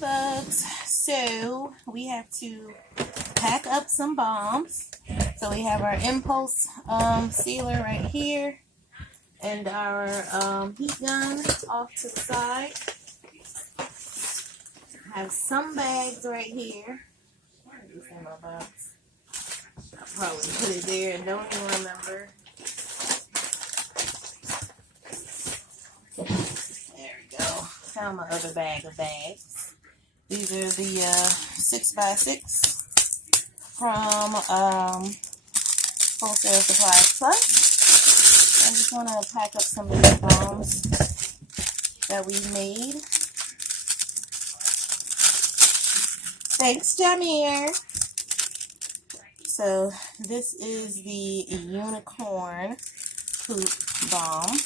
Bugs. So we have to pack up some bombs. So we have our impulse sealer right here and our heat gun off to the side. I have some bags right here. Where are these in my box? I'll probably put it there and don't even remember. There we go. Found my other bag of bags. These are the 6x6 from Wholesale Supplies Plus. I just want to pack up some of these bombs that we made. Thanks, Jamir. So this is the unicorn poop bomb.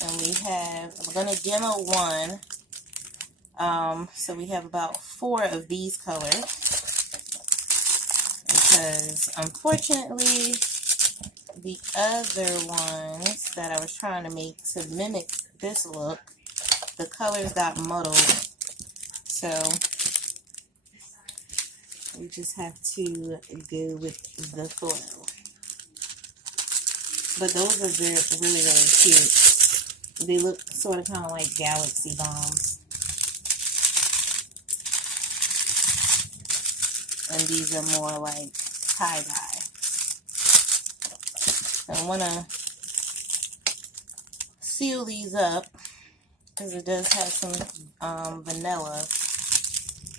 And we have, we're going to demo one. So we have about 4 of these colors. Because unfortunately, the other ones that I was trying to make to mimic this look, the colors got muddled. So we just have to go with the photo. But those are really, really cute. They look sort of kind of like galaxy bombs. And these are more like tie-dye. So I want to seal these up because it does have some vanilla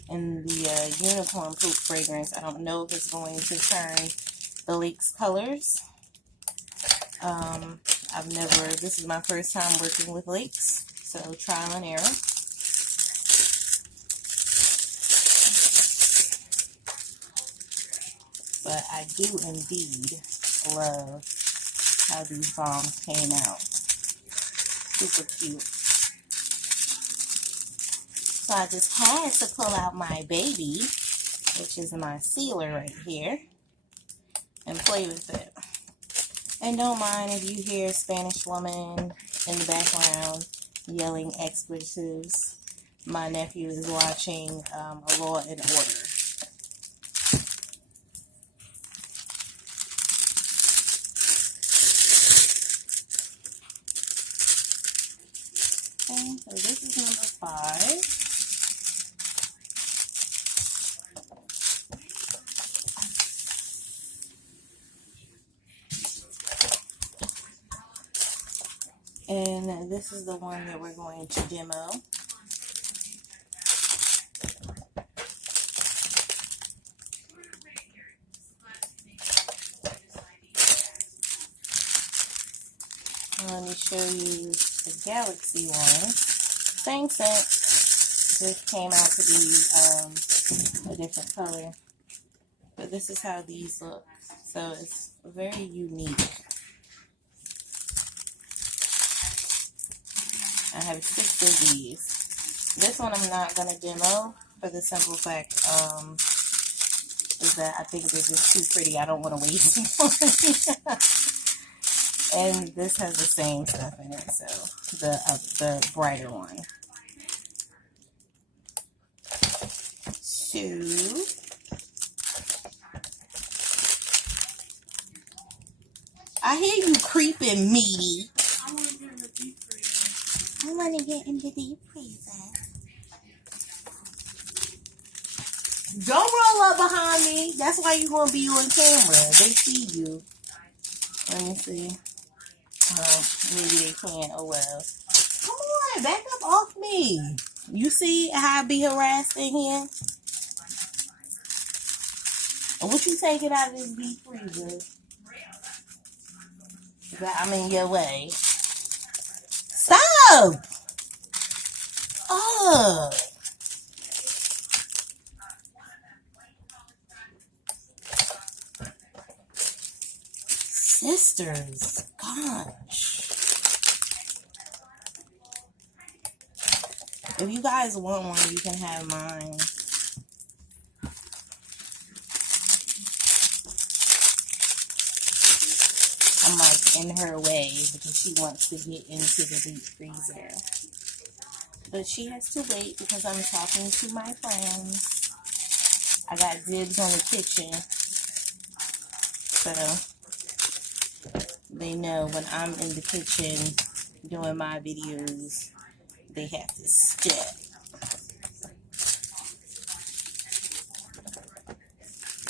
in the unicorn poop fragrance. I don't know if it's going to turn the lake's colors. This is my first time working with lakes, so trial and error. But I do indeed love how these bombs came out. Super cute. So I just had to pull out my baby, which is my sealer right here, and play with it. And don't mind if you hear a Spanish woman in the background yelling expletives. My nephew is watching a Law and Order. Okay, so this is number 5. And this is the one that we're going to demo. Let me show you the galaxy one. Same scent, just came out to be a different color. But this is how these look. So it's very unique. I have 6 of these. This one I'm not going to demo for the simple fact is that I think they're just too pretty. I don't want to waste money. And this has the same stuff in it, so the brighter one. So I hear you creeping, meaty. I want to get in the deep freezer. Don't roll up behind me. That's why you're going to be on camera. They see you. Let me see. Maybe they can't. Oh well. Come on, back up off me. You see how I be harassed in here? And what you taking out of this deep freezer? I'm in your way. Stop! Oh. Sisters, gosh. If you guys want one, you can have mine. in her way because she wants to get into the deep freezer. But she has to wait because I'm talking to my friends. I got dibs on the kitchen. So they know when I'm in the kitchen doing my videos, they have to step.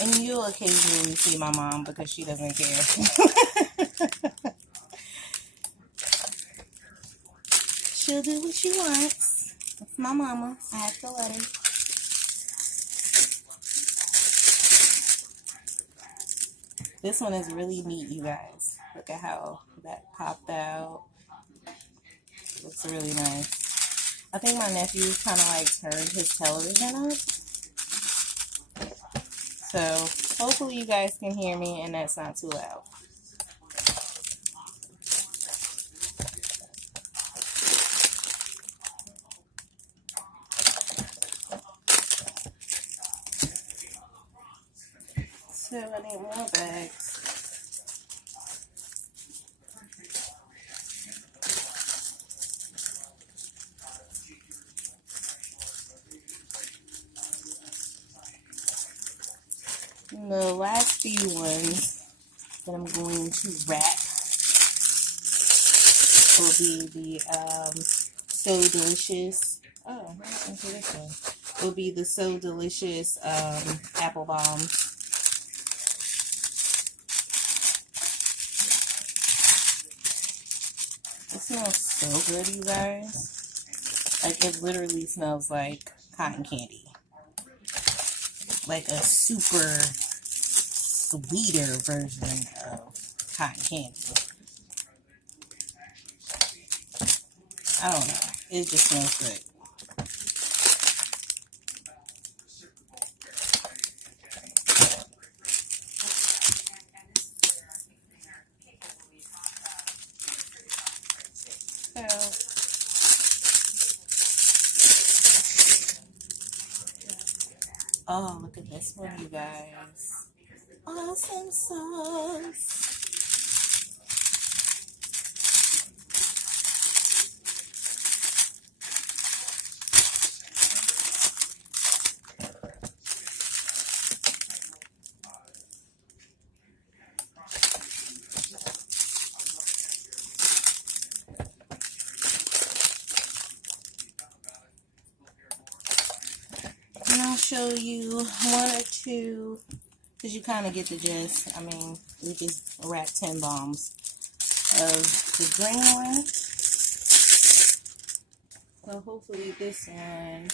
And you'll occasionally see my mom because she doesn't care. She'll do what she wants. It's my mama. I have to let her. This one is really neat, you guys. Look at how that popped out. Looks really nice. I think my nephew kind of like turned his television up. So hopefully you guys can hear me and that's not too loud. So I need more bags. And the last few ones that I'm going to wrap will be the So Delicious. Oh, I didn't see this one. Will be the So Delicious apple bombs. It smells so good, you guys. Like, it literally smells like cotton candy. Like a super sweeter version of cotton candy. I don't know. It just smells good. Oh, look at this one, you guys. Awesome sauce. And I'll show you one or two, because you kind of get the gist. I mean, we just wrapped 10 bombs of the green one. So hopefully this one,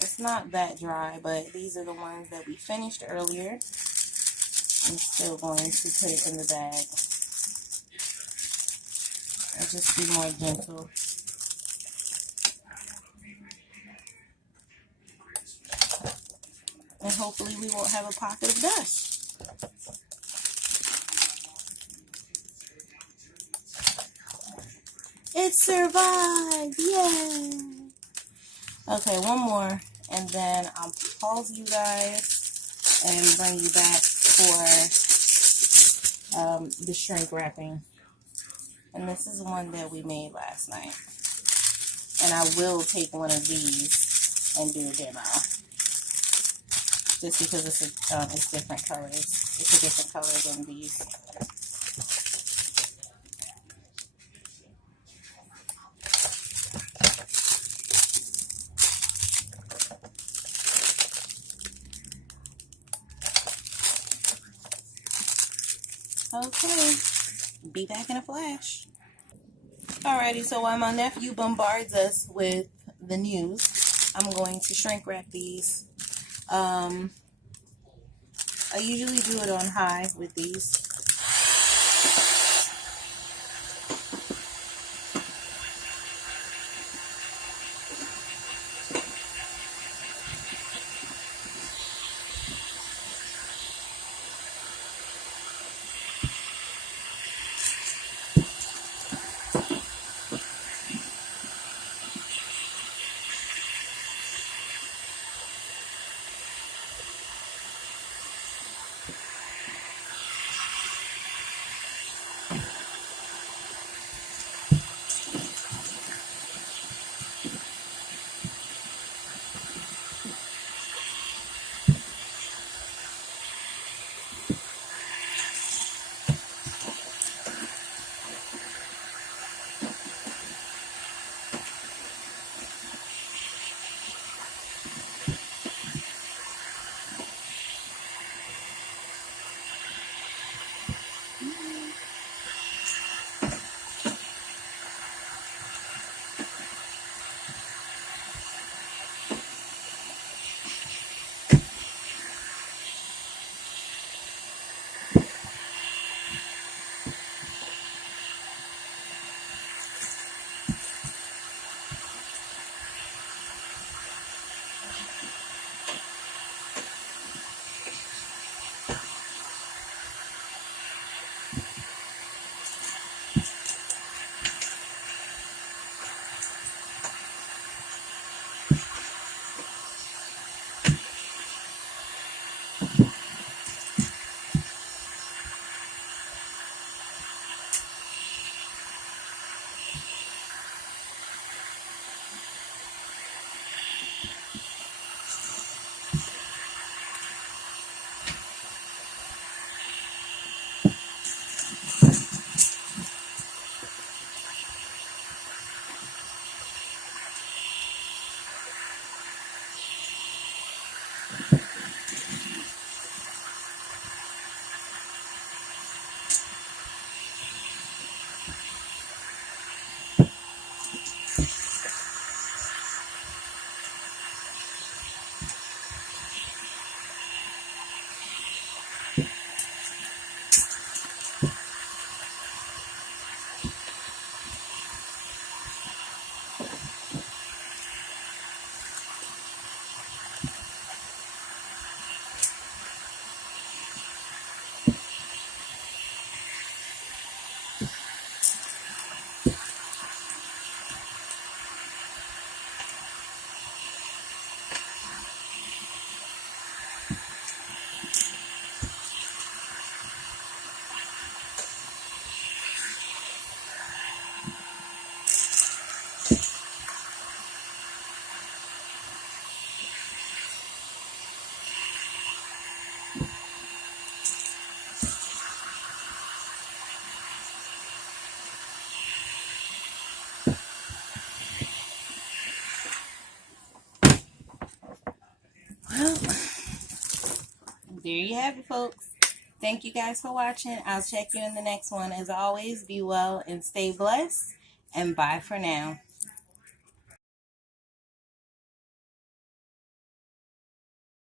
it's not that dry, but these are the ones that we finished earlier. I'm still going to put it in the bag. I'll just be more gentle. And hopefully we won't have a pocket of dust. It survived! Yay! Okay, one more. And then I'll pause you guys and bring you back for the shrink wrapping. And this is one that we made last night. And I will take one of these and do a demo. Just because it's different colors. It's a different color than these. Okay, be back in a flash. Alrighty, so while my nephew bombards us with the news, I'm going to shrink wrap these. I usually do it on high with these. Well, there you have it, folks. Thank you guys for watching. I'll check you in the next one. As always, be well and stay blessed. And bye for now.